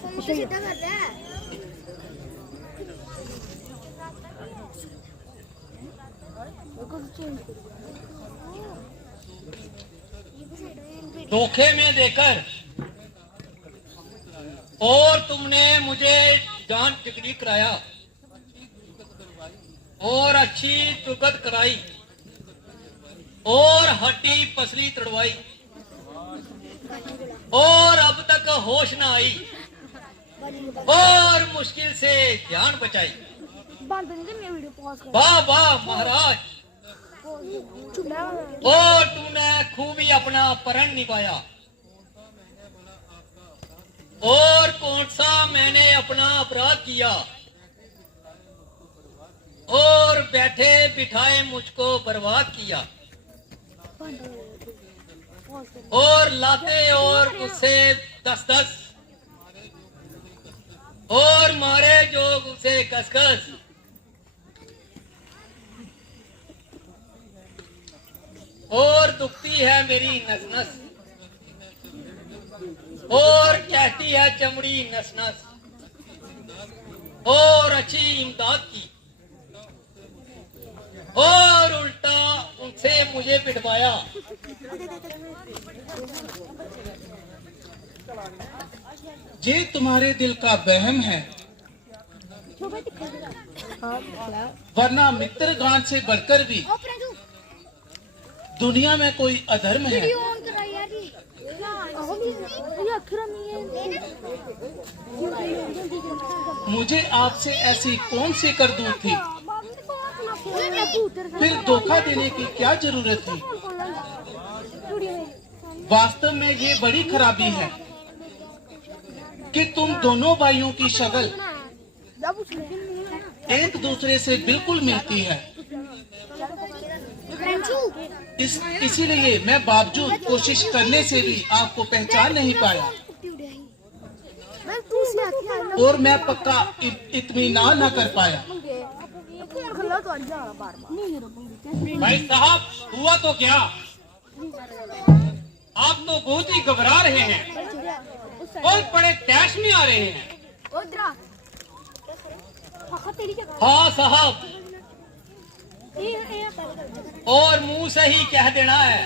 सीधा कर रहा है। धोखे में देकर और तुमने मुझे जान टिकरी कराया और अच्छी दुर्गत कराई और हड्डी पसली तड़वाई और अब तक होश न आई और मुश्किल से जान बचाई। वाह वाह महाराज, और तूने खूबी अपना प्रण निभाया। और कौन सा मैंने अपना अपराध किया और बैठे बिठाए मुझको बर्बाद किया और लाते और गुस्से 10-10 और मारे जो गुस्से कस-कस और दुखती है मेरी नस-नस और कहती है चमड़ी नस-नस और अच्छी इमदाद की और उल्टा उनसे मुझे पिटवाया। ये तुम्हारे दिल का वहम है, वरना मित्रगान से बढ़कर भी दुनिया में कोई अधर्म है। मुझे आपसे ऐसी कौन सी करतूत थी, फिर धोखा देने की क्या जरूरत थी। वास्तव में ये बड़ी खराबी है कि तुम दोनों भाइयों की शक्ल एक दूसरे से बिल्कुल मिलती है। इसीलिए मैं बावजूद कोशिश करने से भी आपको पहचान नहीं पाया और मैं पक्का इत्मीनान न कर पाया। भाई साहब, हुआ तो क्या? आप तो बहुत ही घबरा रहे हैं, बहुत बड़े टैश में आ रहे हैं। हाँ साहब, और मुंह से ही कह देना है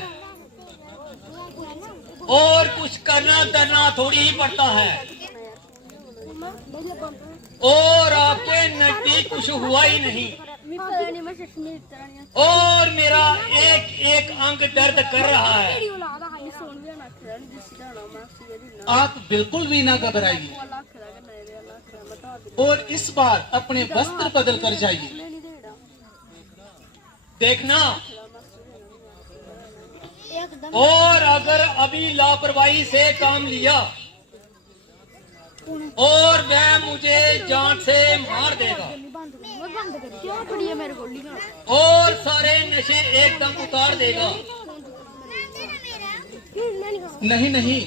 और कुछ करना करना थोड़ी ही पड़ता है। और आपके नजदीक कुछ हुआ ही नहीं और मेरा एक एक अंग दर्द कर रहा है। आप बिल्कुल भी ना घबराइए और इस बार अपने वस्त्र बदल कर जाइए। देखना, और अगर अभी लापरवाही से काम लिया और वह मुझे जान से मार देगा और सारे नशे एकदम उतार देगा। नहीं नहीं,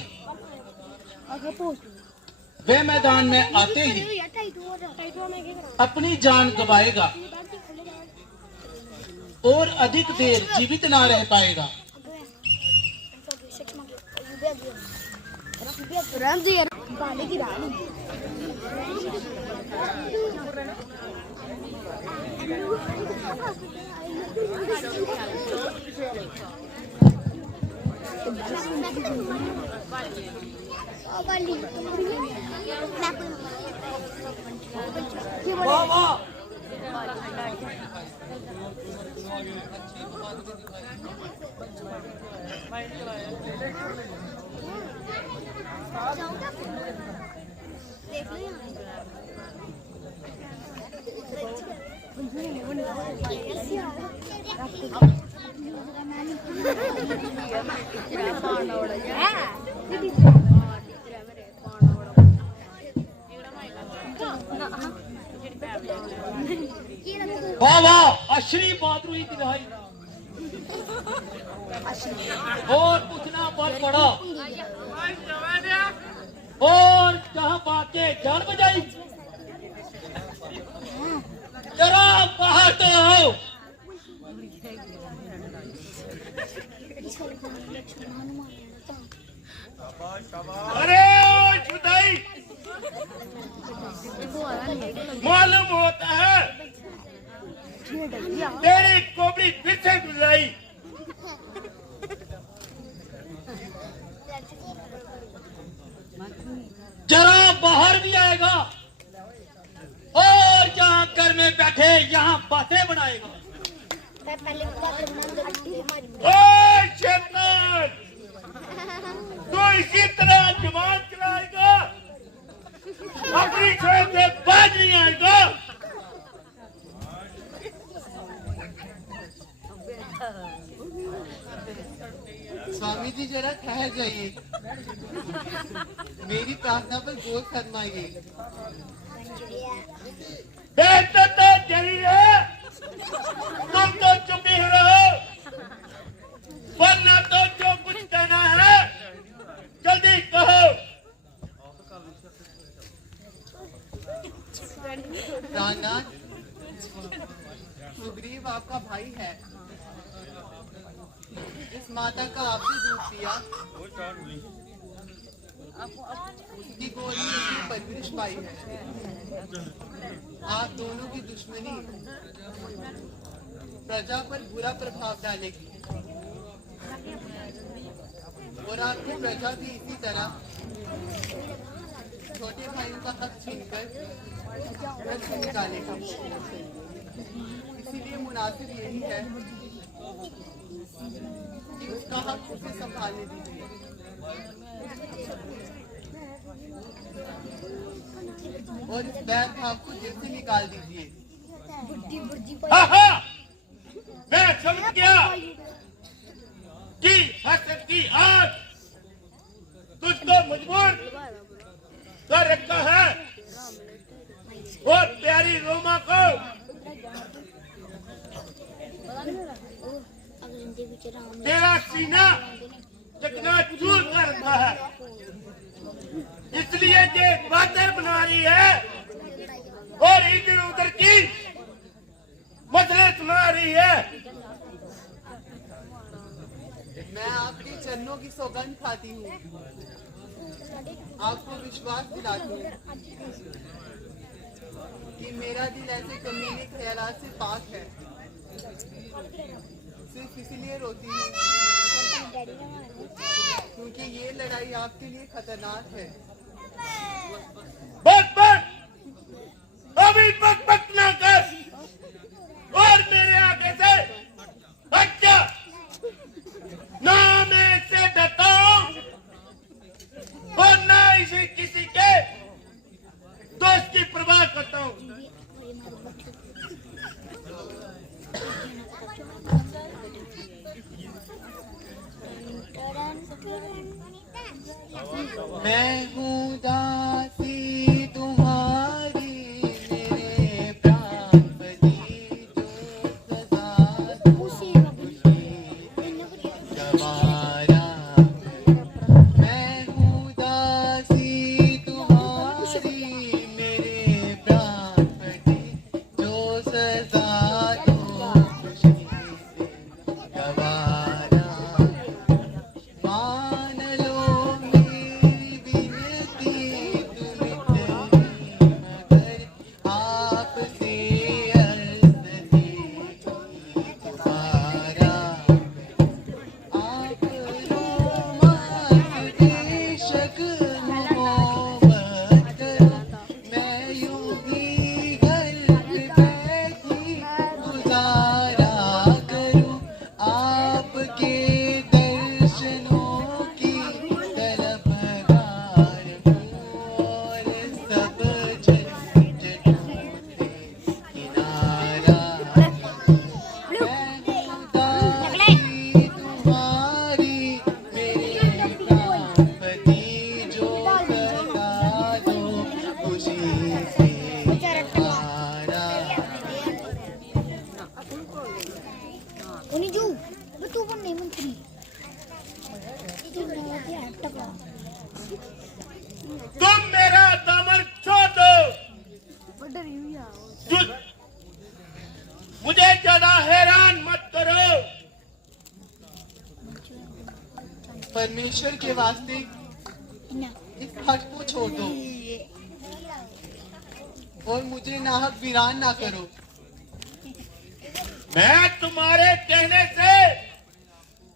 वह मैदान में आते ही अपनी जान गवाएगा और अधिक देर जीवित ना रह पाएगा। वाह वाह, वाह वाह, अश्री बहादुरी दिखाई और पूछना पर पड़ा और जहाँ बाके जान बजाई। जरा बाहर तो आओ। अरे ओ छुदाई, में बैठे यहाँ बातें बनाएगा। ओए शैतान, तू इसी तरह जुबान चलाएगा, अपनी छोर से बाज नहीं आएगा। स्वामी जी जरा ठहर जाइए, मेरी प्रार्थना पर गौर फरमाइए। बेहतर तो यही है, तुम तो चुप ही रहो, वरना तो जो कुछ कहना है जल्दी कहो। प्राणनाथ, सुग्रीव आपका भाई है, जिस माता का आपने दूध पिया उसकी गोद में उसकी परवरिश पाई है। आप दोनों की दुश्मनी प्रजा पर बुरा प्रभाव डालेगी और आपकी प्रजा भी इसी तरह छोटे भाइयों का हक छीनकर घर से निकालेगा। इसीलिए मुनासिब यही है कि उसका हक उसे संभालने दीजिए। और इस बैर भाव को दिल से निकाल दीजिए। मैं समझ गया कि हसरत की आग तुझको मजबूर कर रखा है और प्यारी रोमा को तेरा सीना चकनाचूर कर रखा है, इसलिए ये बातें बना रही है और इधर उधर की मसले सुना रही है। मैं आपके चरणों की सौगंध खाती हूँ, आपको विश्वास दिलाती हूँ कि मेरा दिल ऐसे कमीने ख्यालात से पाक है। सिर्फ इसीलिए रोती हूँ क्योंकि ये लड़ाई आपके लिए खतरनाक है। बस बस, अभी बक बक ना कर और मेरे आगे से हट जा। ना मैं इससे डरता हूँ और ना इसे किसी के दोस्त की परवाह करता हूँ। मैं हूँ दासी तुम्हारी, मेरे प्राणपति जो सदा खुशी गवारा। मैं हूँ दासी तुम्हारी, मेरे प्राणपति जो सदा खुशी से गवारा। मान लो मेरी विनती, तुम इतनी मगर आपसे अर्ज़ थी तुम्हारा। आप रोमा से बेशक मोहब्बत करो, मैं यूं ही घर पे बैठी गुजारा करूं। आपके दर्शनों की तलबगार हूँ और सब झंझटों से किनारा। मैं हूँ दासी तुम्हारी, मेरे प्राणपति जो सदा दो खुशी से गवारा। Ini Ju, betul pun nih menteri. Itu namanya apa? तुम मेरा दामन छोड़ दो। Bener ya. जो- मुझे ज्यादा हैरान मत करो। परमेश्वर के वास्ते Nah, इस हट को छोड़ दो और मुझे नाहक वीरान ना करो। मैं तुम्हारे कहने से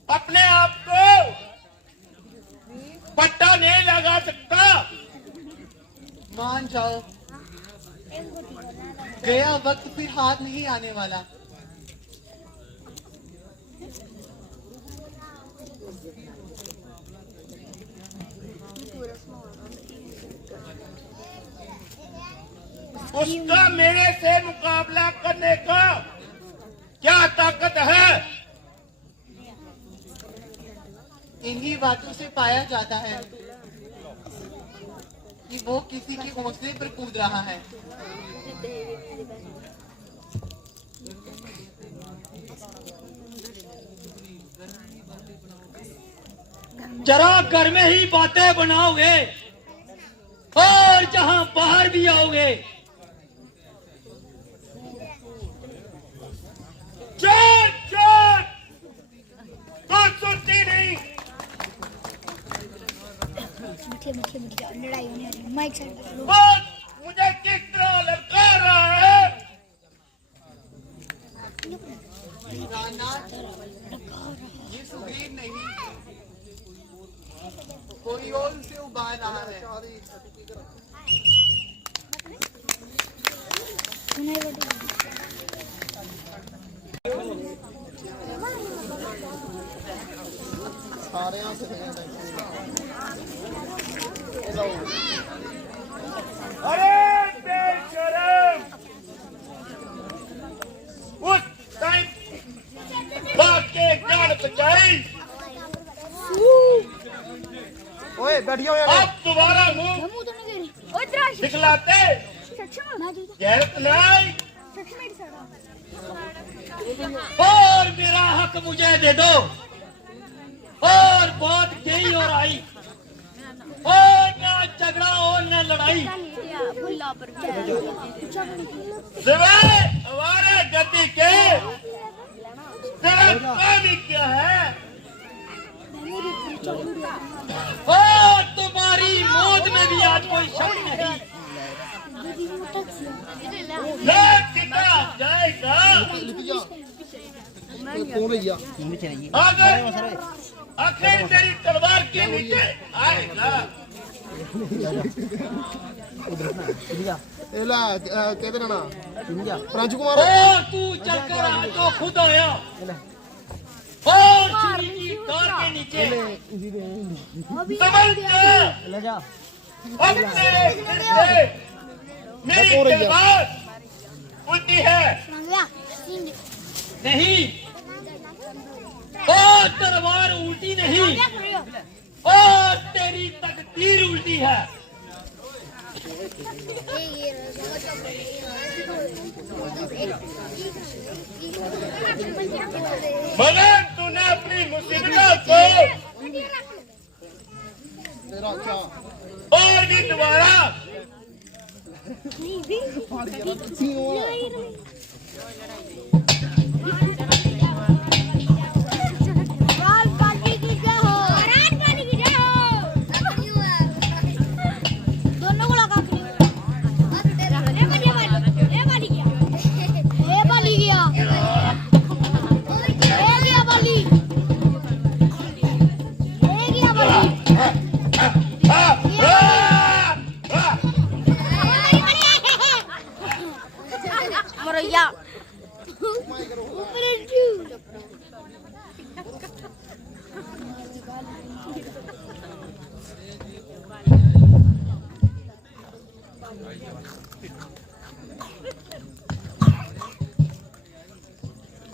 अपने आप को पट्टा नहीं लगा सकता। मान जाओ, गया वक्त फिर हाथ नहीं आने वाला। उसका मेरे से मुकाबला करने का क्या ताकत है? इन्हीं बातों से पाया जाता है कि वो किसी के हौसले पर कूद रहा है। जरा घर में ही बातें बनाओगे और जहां बाहर भी आओगे। चोर चोर तो सुनती नहीं। मीठे मीठे मीठे लड़ाई होने वाली माइक साइड कर लो। वो मुझे किस तरह ललकार रहा है। राना, ये सुग्रीव नहीं, कोई और उसे उबाल रहा है। सुनाई बड़ी अरे बेशरम, उस टाइम बात के जान बचाई। ओए बैठियो यार। अब दोबारा मुंह मुंह तो नहीं गिरी ओए त्राश दिखलाते सक्षम ना जी गैरत नहीं। सक्षम मेरी सारा और मेरा हक मुझे दे दो। और बात गई और आई, और ना झगड़ा और ना लड़ाई। सिवाय हमारे गति के तेरा काम ही क्या है? और तुम्हारी मौत में भी आज कोई शक नहीं। ना कितना जाएगा अगर आखिर तेरी तलवार के नीचे आएगा। एला कहते ना प्रांशु कुमार। और तू चलकर आ तो खुद आया और छुरी की तार के नीचे समझ जा। अब तेरे सिर से मेरी तलवार उल्टी है। नहीं। और तलवार उल्टी नहीं, और तेरी तकदीर उल्टी है। मगर तूने अपनी मुसीबतों को और भी दोबारा दोनों को लगा के ये बाली गया ये बाली गया बाली मरैया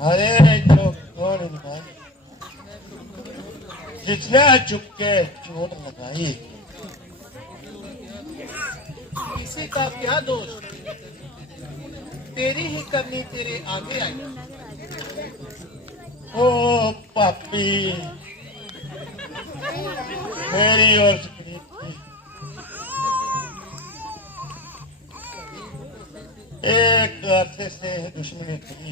अरे जो कौन इंसान जिसने झुक के चोट लगाई, किसी का क्या दोष, तेरी ही करनी तेरे आगे आई। ओ पापी मेरी और सुग्रीव की एक अरसे से दुश्मनी थी,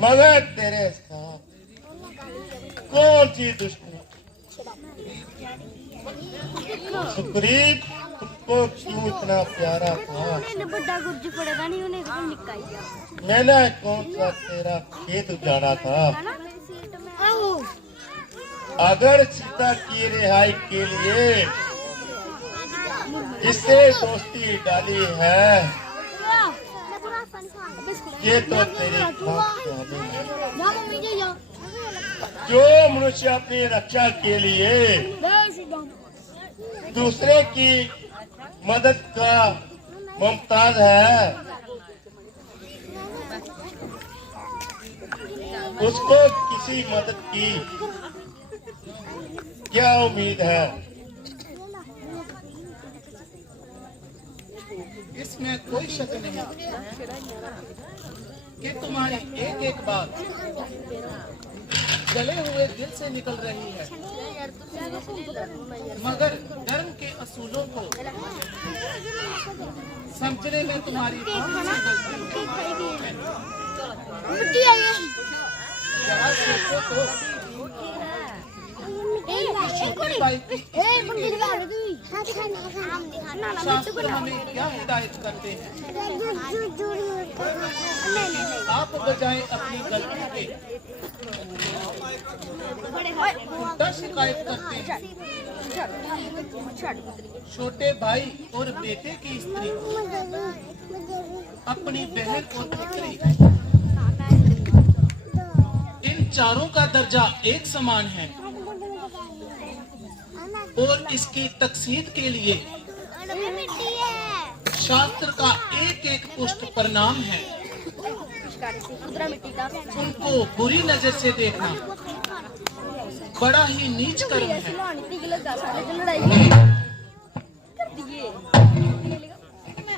मगर तेरे साथ कौन सी दुश्मनी? सुग्रीव तुमको क्यों इतना प्यारा था? बड़ा गुर्ज पड़ेगा नहीं उन्हें निक्का ही मैंने कौन सा तेरा खेत उजाड़ा था? अगर सीता की रिहाई के लिए जिससे दोस्ती डाली है ये तो तेरी खाक है। जो मनुष्य अपनी रक्षा के लिए दूसरे की मदद का मुमताज है उसको किसी मदद की क्या उम्मीद है। इसमें कोई शक नहीं कि तुम्हारी एक एक बात जले हुए दिल से निकल रही है, मगर धर्म के असूलों को समझने में तुम्हारी कौन सी गलती है? जरा सोचो तो छोटी बाई की शास्त्र हमें क्या हिदायत करते हैं? आप बजाय अपनी गलती के उल्टा शिकायत करते हैं। छोटे भाई और बेटे की स्त्री अपनी बहन और पुत्री इन चारों का दर्जा एक समान है और इसकी तकसीद के लिए शास्त्र का एक एक पुष्ट प्रणाम है। उनको बुरी नजर से देखना बड़ा ही नीच कर्म है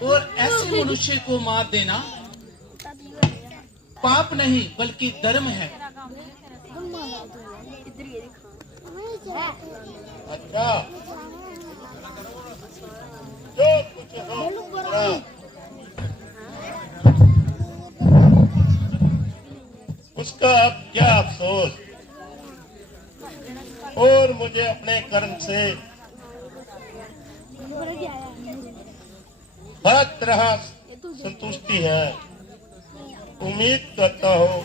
और ऐसे मनुष्य को मार देना पाप नहीं बल्कि धर्म है। अच्छा जो कुछ हो बुरा, उसका अब क्या अफसोस और मुझे अपने कर्म से हर तरह संतुष्टि है। उम्मीद करता हूँ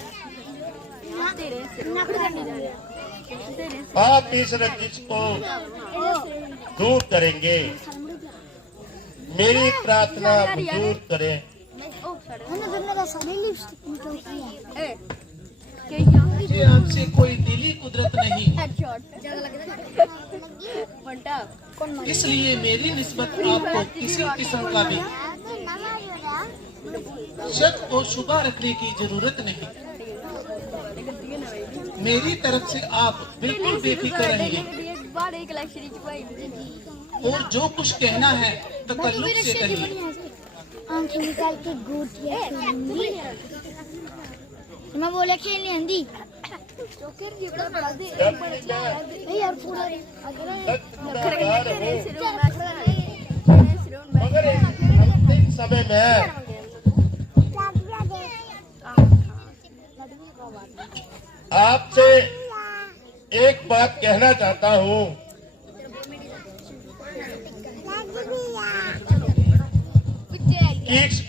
आप इस रंजिश को दूर करेंगे। मेरी प्रार्थना मंजूर करें। मुझे आपसे कोई दिली कुदरत नहीं, इसलिए मेरी निस्बत आपको किसी किस्म का भी शक और शुबा रखने की जरूरत नहीं। मेरी तरफ से आप बिल्कुल बेफिक्र रहिए और जो कुछ कहना है तकल्लुफ से कहिए। आंखें निकाल के गोटियां खेलूंगी। मैं बोले खेलने आंधी यार पूरा मगर अंतिम समय में आपसे एक बात कहना चाहता हूँ।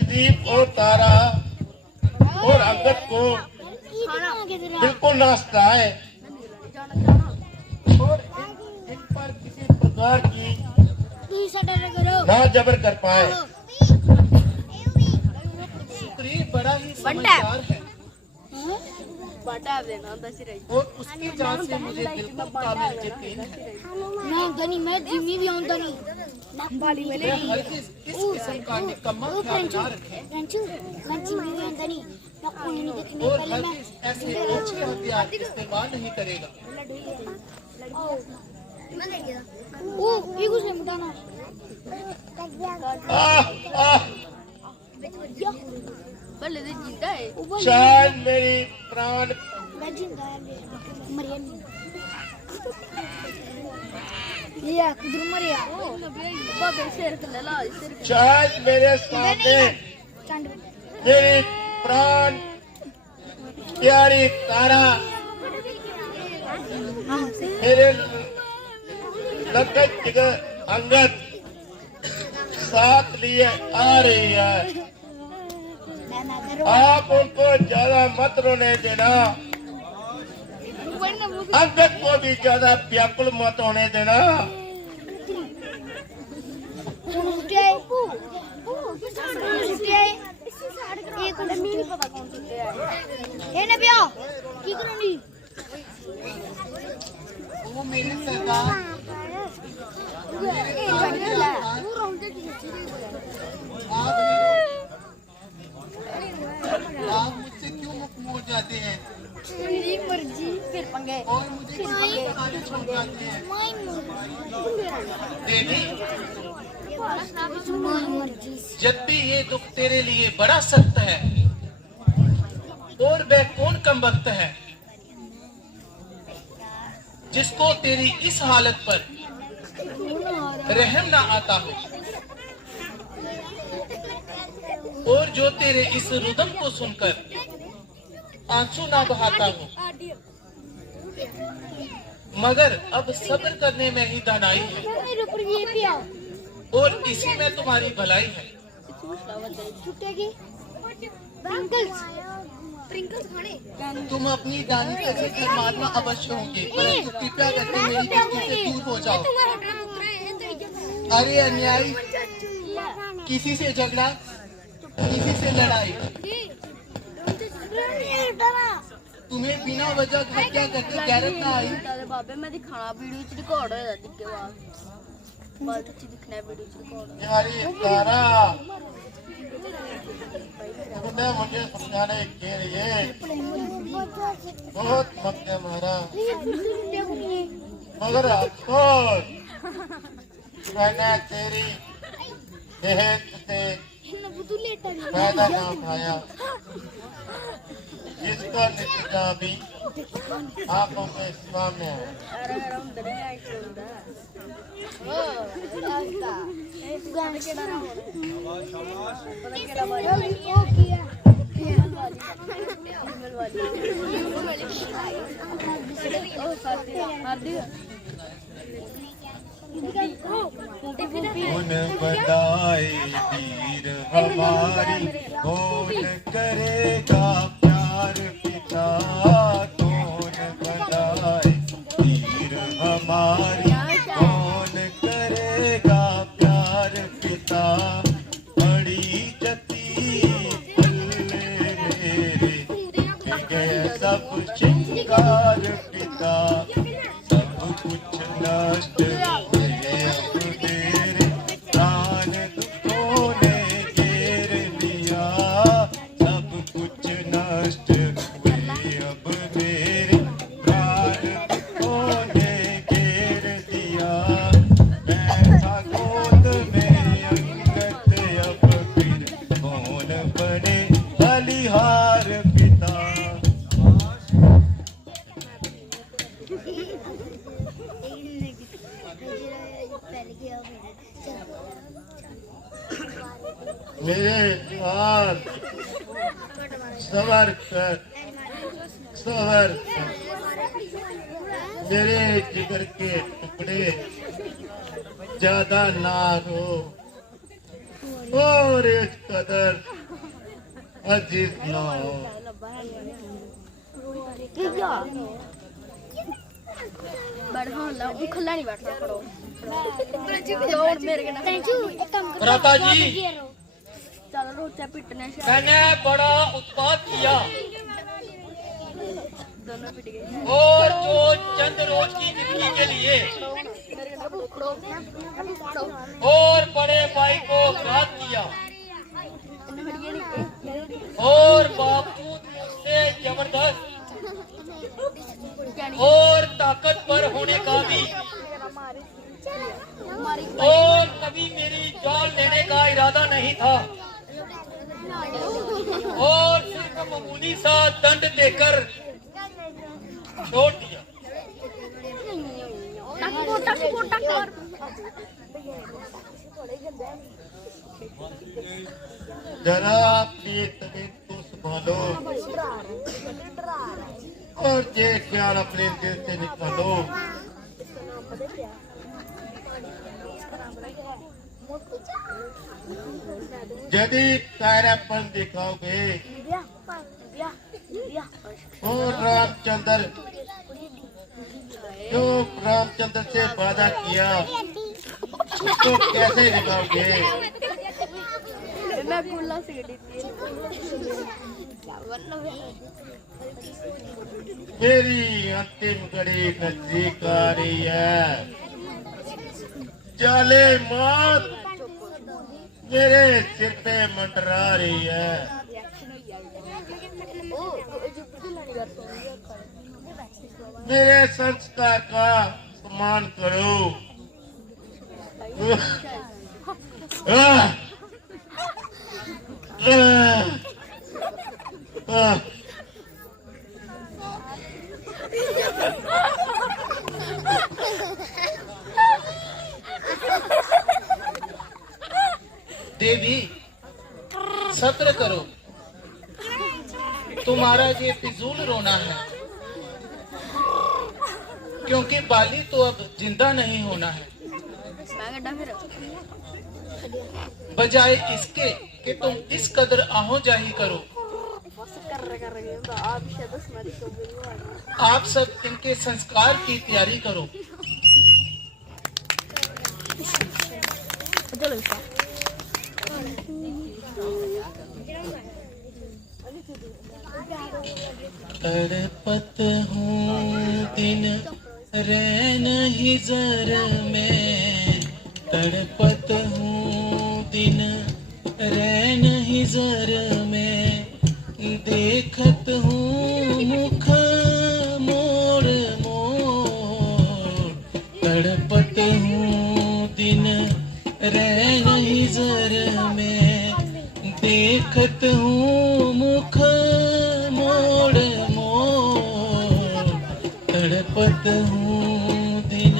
दीप और तारा और अंगद को बिल्कुल ना सताए और इन पर किसी प्रकार की ना जबर कर पाए। सुग्रीव बड़ा ही समझदार है और उसकी जान से मुझे बिल्कुल काबिल यकीन है। मैं जिम्मी भी आऊंगा नहीं मैं हरगिज इस किस्म का निकम्मा ख्याल ना रखें और हरगिज ऐसे ओछे हथियार इस्तेमाल नहीं करेगा। ये कुछ नहीं बताना शायद मेरी प्राण शायद मेरे सामने मेरी प्राण प्यारी तारा मेरे लगत जगह अंगद साथ लिए आ रही है। आप उनको ज्यादा मत रोने देना, अंगद को भी ज्यादा व्याकुल मत होने देना। हो जाते हैं। देवी, मर्जी जब भी ये दुख तेरे लिए बड़ा सख्त है, और वह कौन कमबख्त है जिसको तेरी इस हालत पर रहम ना आता हो, और जो तेरे इस रुदम को सुनकर आंसू ना बहाता हो। मगर अब सब्र करने में ही दानाई है, मेरे ऊपर ये पिया और इसी में तुम्हारी भलाई है। छुटेगी प्रिंकल्स खाने तुम अपनी दानी से धर्मात्मा अवश्य होंगे, परंतु कृपया करके मेरी दृष्टि से दूर हो जाओ। अरे अन्यायी, किसी से झगड़ा, किसी से लड़ाई, तुम्हें बिना वजह हत्या करके गैरत ना आई। बाबे मैं दिखाना वीडियो च रिकॉर्ड होया दिक्के बाद अच्छी दिखना वीडियो च रिकॉर्ड यारी तारा तूने मुझे समझाने के लिए बहुत वक्त मारा, मगर अफसोस मैंने तेरी मेहनत से फायदा ना उठाया, जिसका नतीजा भी आंखों के सामने है। अरे हम डरे आई छोड़ा गाने के ना हो पता केड़ा बाजी ओ किया ओ साथी मार दिया कौन बताए वीर हमारी, कौन करेगा प्यार पिता, कौन बताए वीर हमारी, कौन करेगा प्यार पिता। बड़ी जती पल्ले मेरे गए सब श्रृंगार पिता, सब कुछ नष्ट मेरे हाथ सवर कर, सवर कर। मेरे जिगर के टुकड़े ज्यादा ना रो, और इस कदर अजीज ना हो। बैठा खुला नहीं बैठना पड़ो और मेरे के ना भ्राता जी, चल रोचा पिटने से मैंने बड़ा उत्पात किया, दोनों पिट गए और जो चंद रोज की जिंदगी के लिए और बड़े भाई को अपराध किया, और बावजूद मुझसे जबरदस्त और ताकतवर होने का भी, और कभी मेरी जान लेने का इरादा नहीं था, और सिर्फ मामूली सा दंड देकर छोड़ दिया। जरा अपनी तबीयत को संभालो, और ये ख्याल अपने दिल से निकालो। यदि कायरापन दिखाओगे और रामचंद्र जो रामचंद्र से वादा किया तो कैसे निभाओगे? मैं गुल्ला से मेरी अंतिम घड़ी नजदीक आ रही है। जाले मौत मेरे सिर पे मंडरा रही है। मेरे संस्कार का अपमान करो। आह! आह! देवी सब्र करो, तुम्हारा ये फिजूल रोना है, क्योंकि बाली तो अब जिंदा नहीं होना है। मैं गड्ढा फिर बजाय इसके कि तुम इस कदर आहो जाही करो, आप शायद स्मृति को भी आप सब इनके संस्कार की तैयारी करो। तड़पत हूँ दिन रैन हिजर में, तड़पत हूँ दिन रैन हिजर में, देखत हूँ मुख मोड़ मोड़, तड़पत हूँ दिन रैन हिजर में, देखत हूँ मुख मोड़ मोड़, तड़पत हूँ दिन।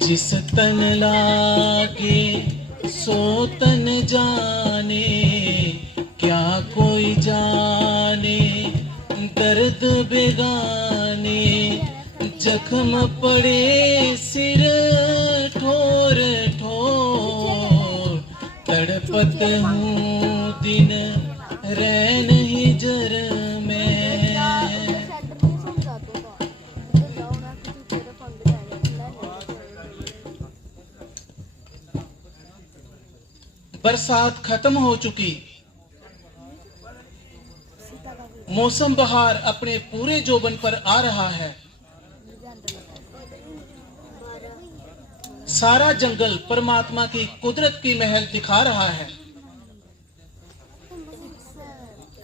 जिस तन लागे सो तन जाने, क्या कोई जाने दर्द बेगाने, जख्म पड़े सिर ठोर ठोर, तड़पत हूँ दिन रैन हिजर में। बरसात खत्म हो चुकी, मौसम बहार अपने पूरे जोबन पर आ रहा है। सारा जंगल परमात्मा की कुदरत की महल दिखा रहा है।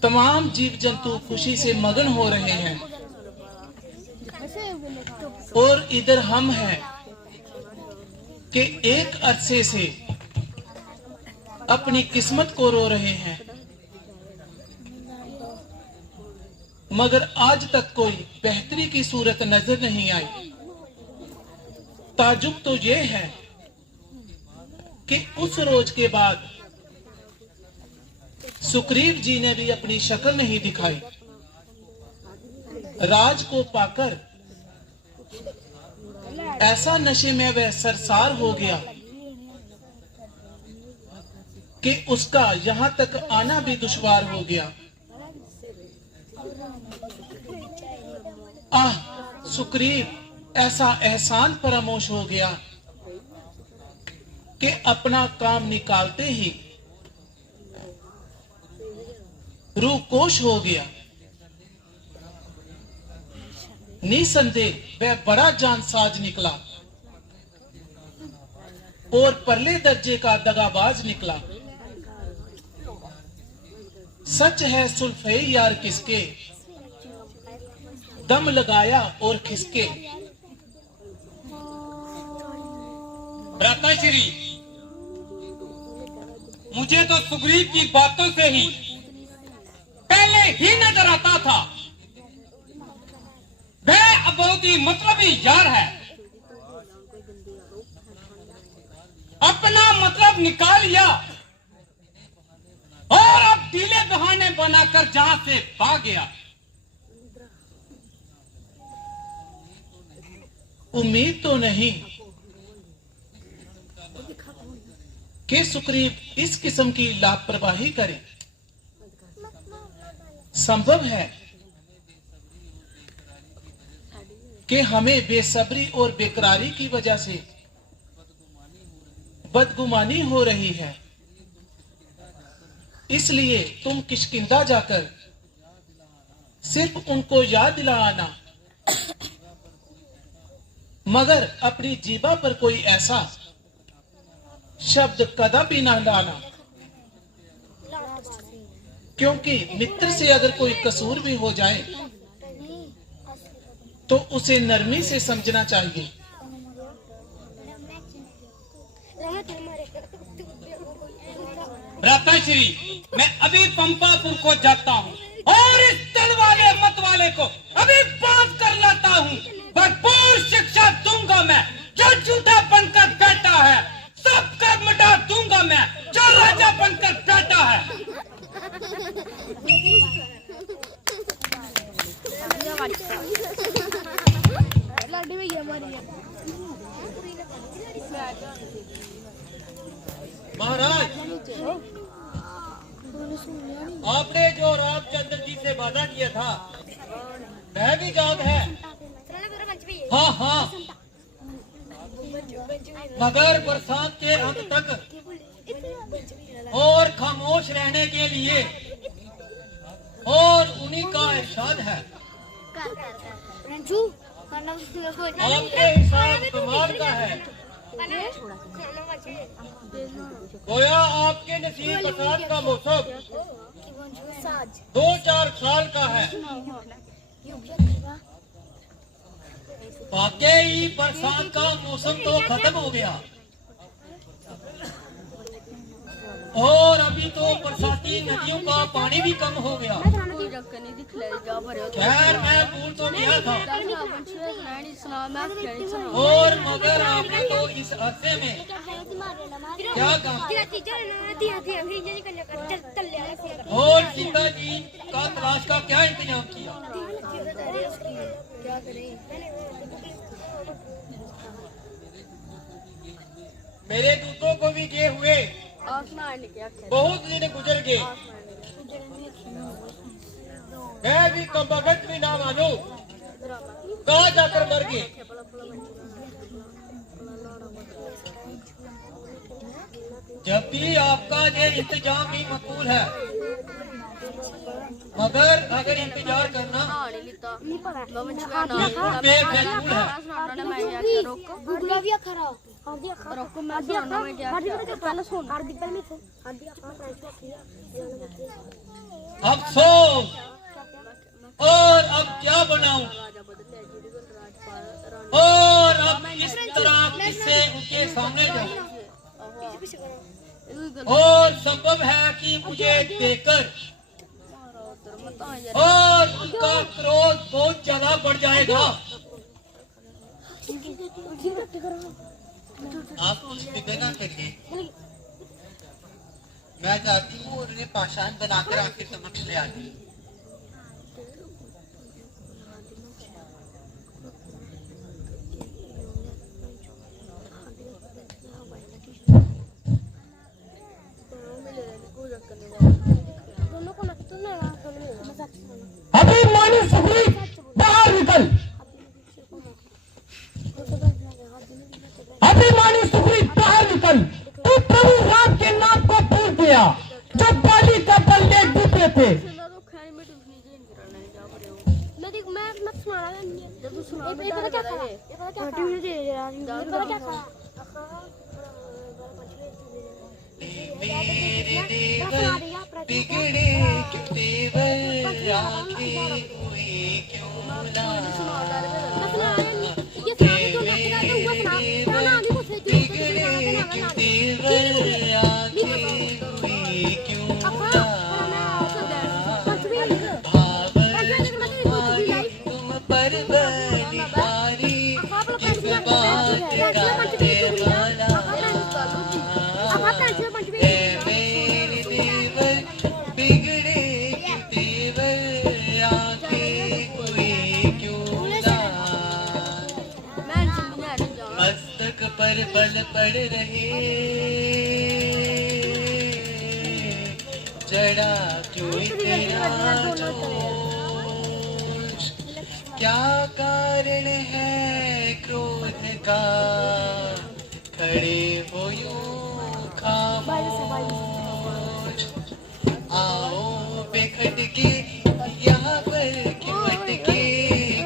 तमाम जीव जंतु खुशी से मगन हो रहे हैं, और इधर हम हैं कि एक अरसे से अपनी किस्मत को रो रहे हैं, मगर आज तक कोई बेहतरी की सूरत नजर नहीं आई। ताजुब तो ये है कि उस रोज के बाद सुग्रीव जी ने भी अपनी शक्ल नहीं दिखाई। राज को पाकर ऐसा नशे में वह सरसार हो गया कि उसका यहां तक आना भी दुश्वार हो गया। आह सुग्रीव, ऐसा एहसान फरामोश हो गया कि अपना काम निकालते ही रूह कोश हो गया। निसंदेह वह बड़ा जानसाज निकला और परले दर्जे का दगाबाज निकला। सच है सुल्फे यार किसके, दम लगाया और खिसके। भ्राताश्री, मुझे तो सुग्रीव की बातों से ही पहले ही नजर आता था वह अब बहुत ही मतलबी यार है। अपना मतलब निकाल लिया और अब ढीले बहाने बनाकर जहां से भाग गया। उम्मीद तो नहीं कि सुग्रीव इस किस्म की लापरवाही करे। संभव है कि हमें बेसब्री और बेकरारी की वजह से बदगुमानी हो रही है, इसलिए तुम किष्किंधा जाकर सिर्फ उनको याद दिलाना, मगर अपनी जीभा पर कोई ऐसा शब्द कदापि न लाना, क्योंकि मित्र से अगर कोई कसूर भी हो जाए तो उसे नरमी से समझना चाहिए। भ्राताश्री, मैं अभी पंपापुर को जाता हूँ और इस तन वाले मत वाले को अभी बात कर लाता हूँ। भरपूर शिक्षा दूंगा मैं, जो झूठा बनकर बैठा है सब कर मिटा दूंगा मैं, जो राजा बनकर बैठा है। महाराज, आपने जो रामचंद्र जी से वादा किया था वह भी याद है? हाँ हाँ, मगर बरसात के अंत तक और खामोश रहने के लिए, और उन्हीं का इरशाद है आपके हिसाब कमाल का है। गोया आपके नसीब बरसात का मौसम 2-4 साल का है। वाकई बरसात का मौसम तो खत्म हो गया और अभी तो बरसाती नदियों का पानी भी कम हो गया। खैर, मैं भूल तो गया था, और मगर आपने तो इस अरसे में क्या काम और सीता जी का तलाश का क्या इंतजाम किया? मेरे दूतों को भी गए हुए बहुत दिन गुजर गए, मैं भी कम वक्त भी ना मानू कहाँ जाकर मर गए। जब भी आपका ये इंतजाम भी मकबूल है, मगर अगर इंतजार करना बिल्कुल बेफिजूल है। अफसोस, और अब क्या बनाऊं, और अब इस तरह किससे उनके सामने जाऊं, और संभव है कि मुझे देखकर और उनका क्रोध बहुत ज्यादा बढ़ जाएगा। आप कुछ फिक्र ना करिए, मैं जाती हूँ और उन्हें पाषाण बनाकर आपके समक्ष ले आती हूँ। अभी मानी सुखरी बाहर निकल, अभी मानी सुखरी बाहर निकल। तू प्रभु राम के नाम को भूल गया जो बाली का बल्ले डूबे थे। मेरे देवर बिगड़े क्यों, देवर आंखें हुई क्यों लाल, बिगड़े क्यों देवर आंखें हुई क्यों लाल, भावल तुम्हारी तुम पर बलिहारी, किस बात का देवाला, मेरे देवर बिगड़े क्यों, देवर आंखें हुई क्यों लाल, मस्तक पर बल पड़ रहे, जड़ा क्यों तेरा जोश, क्या कारण है क्रोध का, खड़े हो यूं खामोश, आओ बेखट के यहाँ पर क्यों अटके,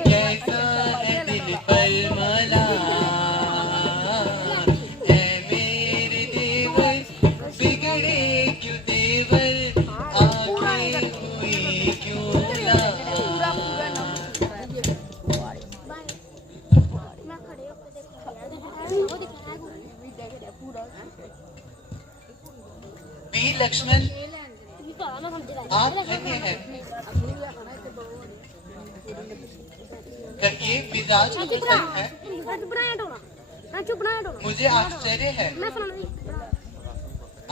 कैसा है दिल पर मला, है मेरे देवर बिगड़े क्यों, देवर आंखें हुई क्यों लाल, वीर लक्ष्मण आप धन्य हैं। कहिए विराज कुशल है। मुझे आश्चर्य है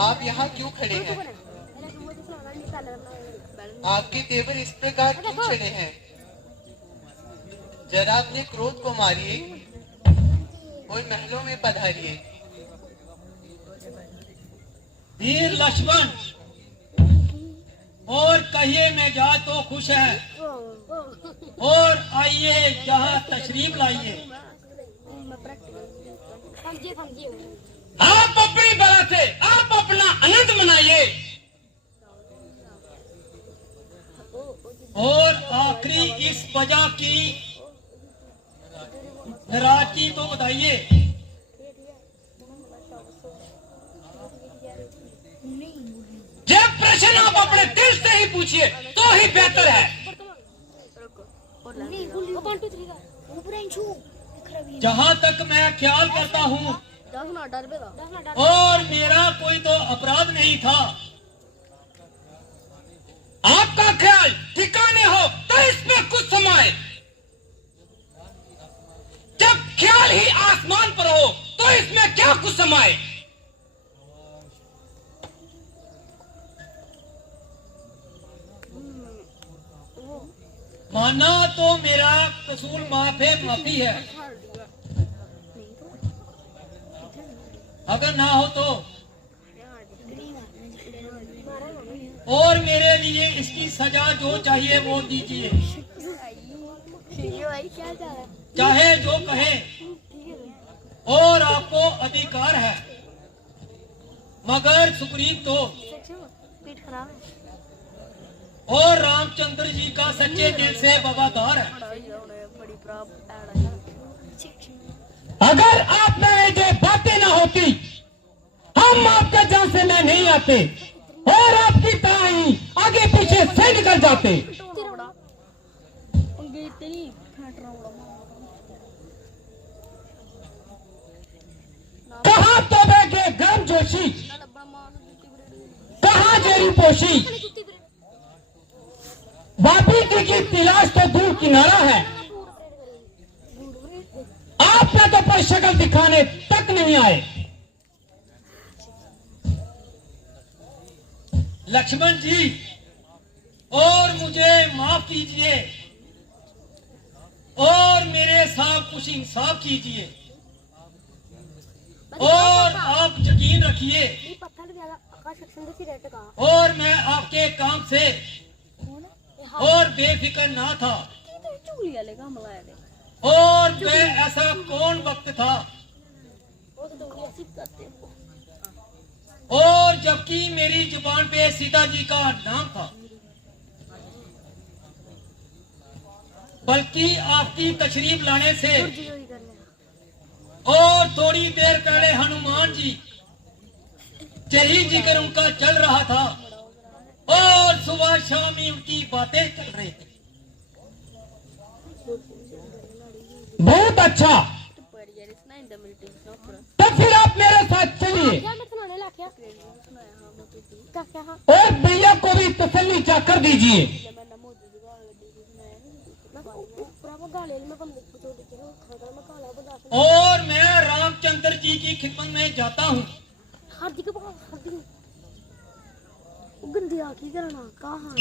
आप यहाँ क्यों खड़े हैं? आपके तेवर इस प्रकार क्यों चढ़े हैं? जरा अपने क्रोध को मारिए और महलों में पधारिए। वीर लक्ष्मण, और कहिए मैं जाए तो खुश है, और आइए यहाँ तशरीफ लाइए। आप अपनी बला से आप अपना आनंद मनाइए, और आखिरी इस वजह की नाराजगी तो बताइए। जब प्रश्न आप अपने दिल से ही पूछिए तो ही बेहतर है। जहाँ तक मैं ख्याल करता हूँ, और मेरा कोई तो अपराध नहीं था, आपका ख्याल ठिकाने हो तो इसमें कुछ समाए। जब ख्याल ही आसमान पर हो तो इसमें क्या कुछ समाए। माना तो मेरा कसूर माफी है, अगर ना हो तो, और मेरे लिए इसकी सजा जो चाहिए वो दीजिए। चाहे जो कहे, और आपको अधिकार है, मगर सुग्रीव तो और रामचंद्र जी का सच्चे दिल से वफादार है। अगर आप में ये बातें ना होती, हम आपके जान से मैं नहीं आते, और आपकी तरह ही आगे पीछे से निकल जाते। कहाँ तोबे के गर्म जोशी, कहाँ जेरी पोशी, वापी की तलाश तो दूर किनारा है। आप में तो कोई शक्ल दिखाने तक नहीं आए। लक्ष्मण जी, और मुझे माफ कीजिए, और मेरे साथ कुछ इंसाफ कीजिए, और आप यकीन रखिए, और मैं आपके काम से और बेफिक्र ना था, और मैं ऐसा कौन वक्त था, और जबकि मेरी जुबान पे सीता जी का नाम था, बल्कि आपकी तशरीफ लाने से और थोड़ी देर पहले हनुमान जी यही जिक्र उनका चल रहा था, और सुबह शाम ही उनकी बातें चल रही थी। बहुत अच्छा, तो फिर आप मेरे साथ चलिए, और भैया को भी तसल्ली कर दीजिए। और मैं रामचंद्र जी की खिदमत में जाता हूँ। गंदी आखी करना कहाँ